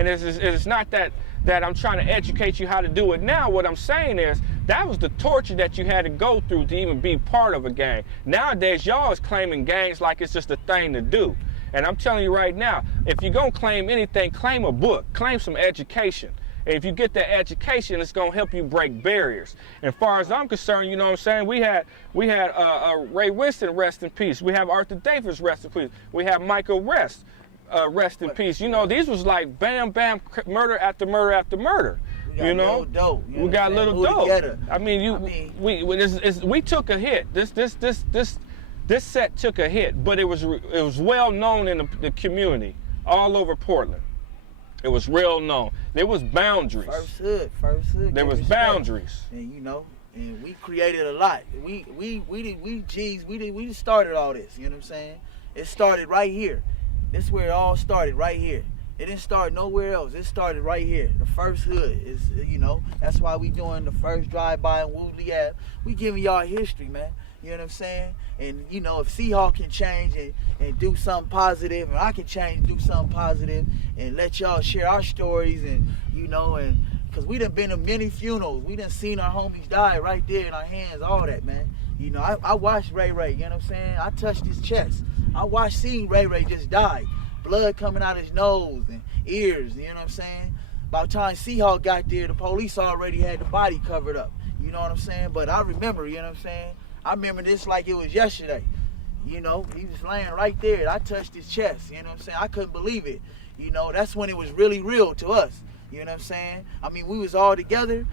And it's not that I'm trying to educate you how to do it now. What I'm saying is that was the torture that you had to go through to even be part of a gang. Nowadays, y'all is claiming gangs like it's just a thing to do. And I'm telling you right now, if you're going to claim anything, claim a book, claim some education. And if you get that education, it's going to help you break barriers. And as far as I'm concerned, you know what I'm saying, we had Ray Winston, rest in peace. We have Arthur Davis, rest in peace. We have Michael Rest, rest in peace. You know, these was like bam, bam, murder after murder after murder. You know, we got little dope. I mean, we took a hit. This set took a hit, but it was well known in the community all over Portland. It was real known. There was boundaries. First hood. There was boundaries. And you know, and we created a lot. We started all this. You know what I'm saying? It started right here. This is where it all started, right here. It didn't start nowhere else. It started right here. The first hood is, you know, that's why we doing the first drive-by in Woodley Ave. We giving y'all history, man. You know what I'm saying? And, you know, if Seahawk can change and do something positive, and I can change and do something positive, and let y'all share our stories, and, you know, and because we done been to many funerals. We done seen our homies die right there in our hands, all that, man. You know, I watched Ray, you know what I'm saying? I touched his chest. I watched seeing Ray just die. Blood coming out his nose and ears, you know what I'm saying? By the time Seahawk got there, the police already had the body covered up. You know what I'm saying? But I remember, you know what I'm saying? I remember this like it was yesterday. You know, he was laying right there. I touched his chest, you know what I'm saying? I couldn't believe it. You know, that's when it was really real to us. You know what I'm saying? I mean, we was all together,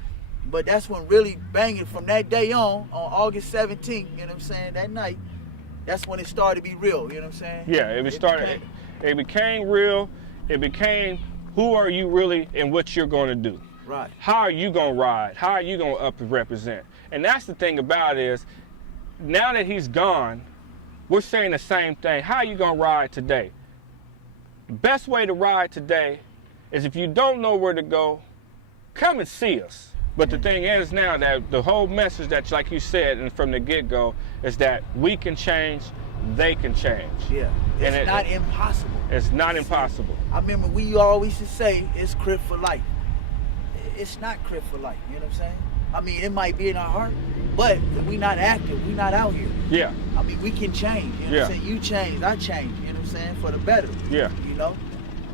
but that's when really banging from that day on August 17th, you know what I'm saying, that night, that's when it started to be real, you know what I'm saying? Yeah, it became real. It became who are you really and what you're going to do. Right. How are you going to ride? How are you going to up and represent? And that's the thing about it is, now that he's gone, we're saying the same thing. How are you going to ride today? The best way to ride today is if you don't know where to go, come and see us. But the thing is now that the whole message that, like you said, and from the get-go, is that we can change, they can change. Yeah, it's not impossible. It's not impossible. I remember we always used to say, it's Crip for life. It's not Crip for life, you know what I'm saying? I mean, it might be in our heart, but we not active, we not out here. Yeah. I mean, we can change, you know what I'm saying? You change, I change, you know what I'm saying, for the better. Yeah. You know?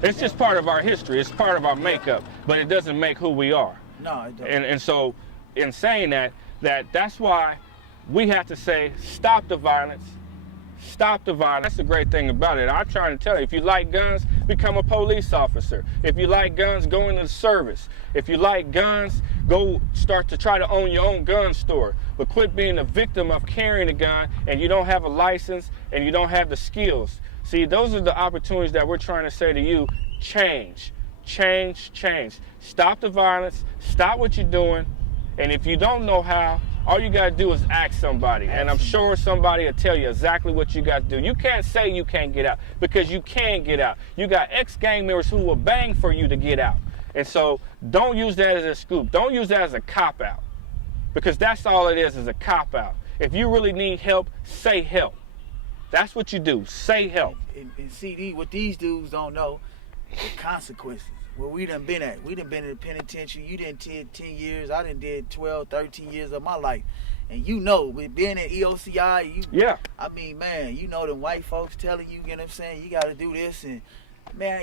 It's just part of our history, it's part of our makeup, but it doesn't make who we are. No, it doesn't. And so, in saying that's why we have to say, stop the violence. Stop the violence. That's the great thing about it. I'm trying to tell you, if you like guns, become a police officer. If you like guns, go into the service. If you like guns, go start to try to own your own gun store. But quit being a victim of carrying a gun and you don't have a license and you don't have the skills. See, those are the opportunities that we're trying to say to you, change. Change, change. Stop the violence, stop what you're doing, and if you don't know how, all you gotta do is ask somebody, and I'm sure somebody will tell you exactly what you gotta do. You can't say you can't get out, because you can get out. You got ex-gang members who will bang for you to get out. And so don't use that as a scoop. Don't use that as a cop-out, because that's all it is a cop-out. If you really need help, say help. That's what you do, say help. And CD, what these dudes don't know, the consequences. Where we done been at. We done been in the penitentiary. You done did 10 years. I done did 12, 13 years of my life. And you know, with being at EOCI, yeah. I mean, man, you know them white folks telling you, you know what I'm saying, you got to do this. And, man,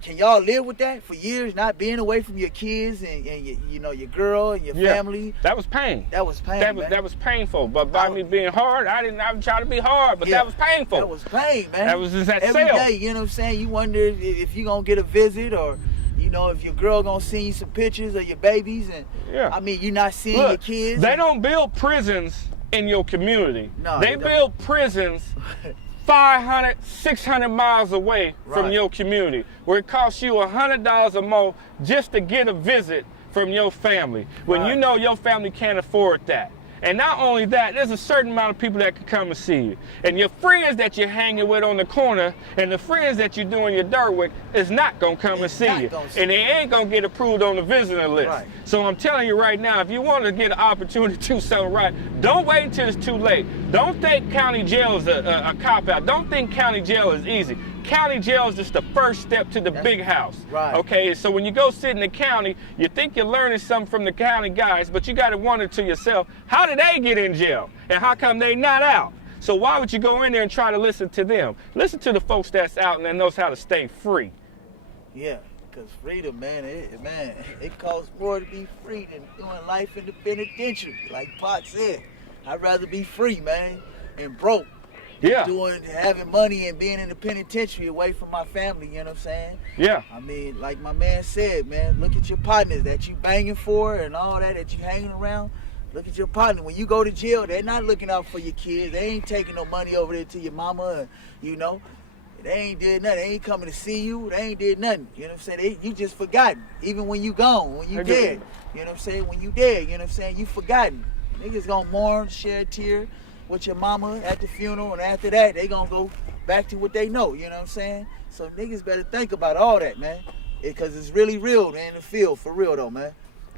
can y'all live with that for years, not being away from your kids and you know, your girl and your family? That was pain. That was pain, that was painful. But by me being hard, I didn't try to be hard, but that was painful. That was pain, man. That was just that every day, you know what I'm saying? You wonder if you're going to get a visit, or you know, if your girl gonna send you some pictures of your babies, and I mean, you're not seeing your kids. They don't build prisons in your community. No, they build prisons 500, 600 miles away from your community, where it costs you $100 or more just to get a visit from your family, when you know your family can't afford that. And not only that, there's a certain amount of people that can come and see you. And your friends that you're hanging with on the corner and the friends that you're doing your dirt with is not going to come and see you. And they ain't going to get approved on the visitor list. Right. So I'm telling you right now, if you want to get an opportunity to do something right, don't wait until it's too late. Don't think county jail is a cop-out. Don't think county jail is easy. county jail is just the first step to the big house. Right. Okay, so when you go sit in the county, you think you're learning something from the county guys, but you got to wonder to yourself, how did they get in jail? And how come they not out? So why would you go in there and try to listen to them? Listen to the folks that's out and that knows how to stay free. Yeah, because freedom, man, it costs more to be free than doing life in the penitentiary. Like Pac said, I'd rather be free, man, and broke. Yeah. Having money and being in the penitentiary away from my family, you know what I'm saying? Yeah. I mean, like my man said, man, look at your partners that you banging for and all that you hanging around. Look at your partner. When you go to jail, they're not looking out for your kids. They ain't taking no money over there to your mama, you know. They ain't did nothing. They ain't coming to see you. They ain't did nothing. You know what I'm saying? You just forgotten. Even when you gone, when you dead. You know what I'm saying? When you dead, you know what I'm saying? You forgotten. Niggas gonna mourn, shed a tear with your mama at the funeral, and after that, they gonna go back to what they know. You know what I'm saying? So niggas better think about all that, man. Because it's really real in the field, for real though, man.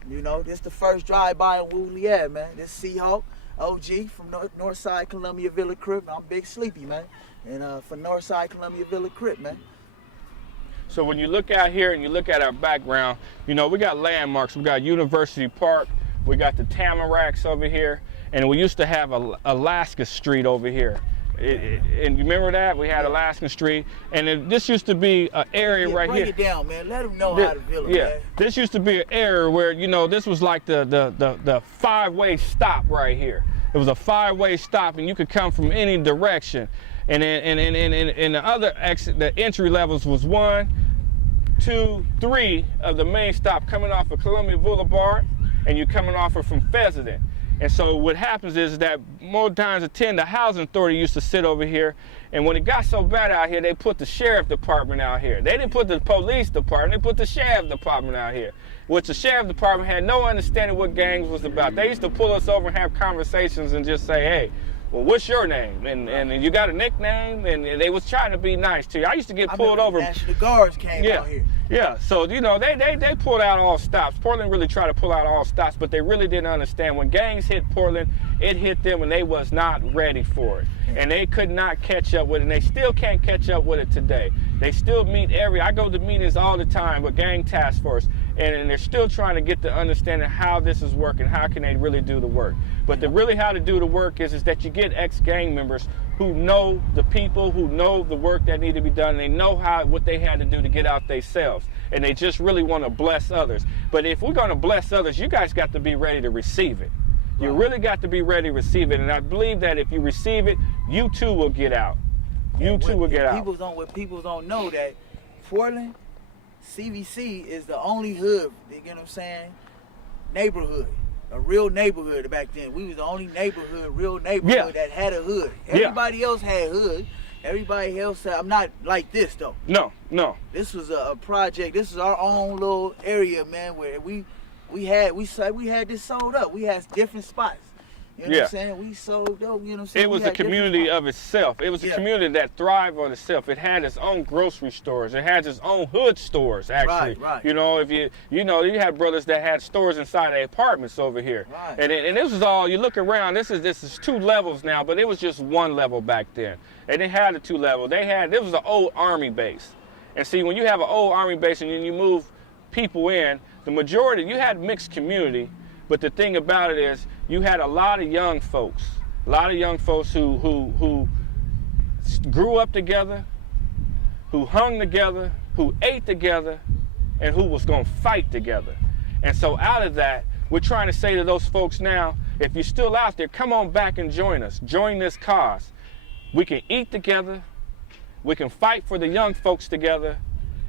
You know, this the first drive-by in Woodley Ave, man. This Seahawk, OG from Northside Columbia Villa Crip. I'm Big Sleepy, man. And for Northside Columbia Villa Crip, man. So when you look out here and you look at our background, you know, we got landmarks. We got University Park. We got the Tamaracks over here. And we used to have Alaska Street over here. And you remember that? We had Alaska Street. And this used to be an area right here. Break it down, man. Let them know how to Villa, man. This used to be an area where, you know, this was like the five-way stop right here. It was a five-way stop, and you could come from any direction. And in the other exit, the entry levels was 1, 2, 3 of the main stop coming off of Columbia Boulevard, and you're coming off of from Pheasant. And so what happens is that more times than 10, the housing authority used to sit over here. And when it got so bad out here, they put the sheriff department out here. They didn't put the police department, they put the sheriff department out here. Which the sheriff department had no understanding what gangs was about. They used to pull us over and have conversations and just say, hey, well, what's your name? And you got a nickname? And they was trying to be nice to you. I used to get pulled over. National Guards came out here. Yeah, so, you know, they pulled out all stops. Portland really tried to pull out all stops, but they really didn't understand. When gangs hit Portland, it hit them and they was not ready for it. And they could not catch up with it, and they still can't catch up with it today. They still meet I go to meetings all the time with Gang Task Force, and they're still trying to get the understanding how this is working, how can they really do the work. But really how to do the work is that you get ex-gang members who know the people, who know the work that need to be done, and they know what they had to do to get out themselves. And they just really want to bless others. But if we're going to bless others, you guys got to be ready to receive it. You really got to be ready to receive it. And I believe that if you receive it, you too will get out. You too will get out. What people don't know that Portland, CVC is the only hood, you know what I'm saying, neighborhood. A real neighborhood back then. We was the only real neighborhood that had a hood. Everybody else had hood. Everybody else had, I'm not like this though. No. This was a project. This is our own little area, man, where we had this sold up. We had different spots. You know what I'm saying? We sold up, you know what I'm saying? It was a community of itself. It was a community that thrived on itself. It had its own grocery stores. It had its own hood stores, actually. Right. You know, you had brothers that had stores inside their apartments over here. Right. And this was all, you look around, this is 2 levels now, but it was just 1 level back then. And they had a 2 level. This was an old army base. And see, when you have an old army base and then you move people in, the majority, you had mixed community, but the thing about it is you had a lot of young folks who grew up together, who hung together, who ate together, and who was going to fight together. And so out of that, we're trying to say to those folks now, if you're still out there, come on back and join us. Join this cause. We can eat together. We can fight for the young folks together.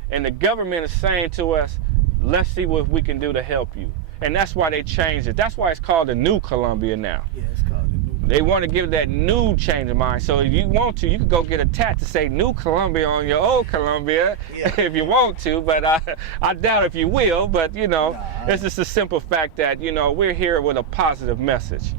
And the government is saying to us, let's see what we can do to help you. And that's why they changed it. That's why it's called the New Columbia now. Yeah, it's called the New Columbia. They want to give that new change of mind. So if you want to, you can go get a tat to say New Columbia on your old Columbia if you want to. But I doubt if you will. But, you know, it's just a simple fact that, you know, we're here with a positive message.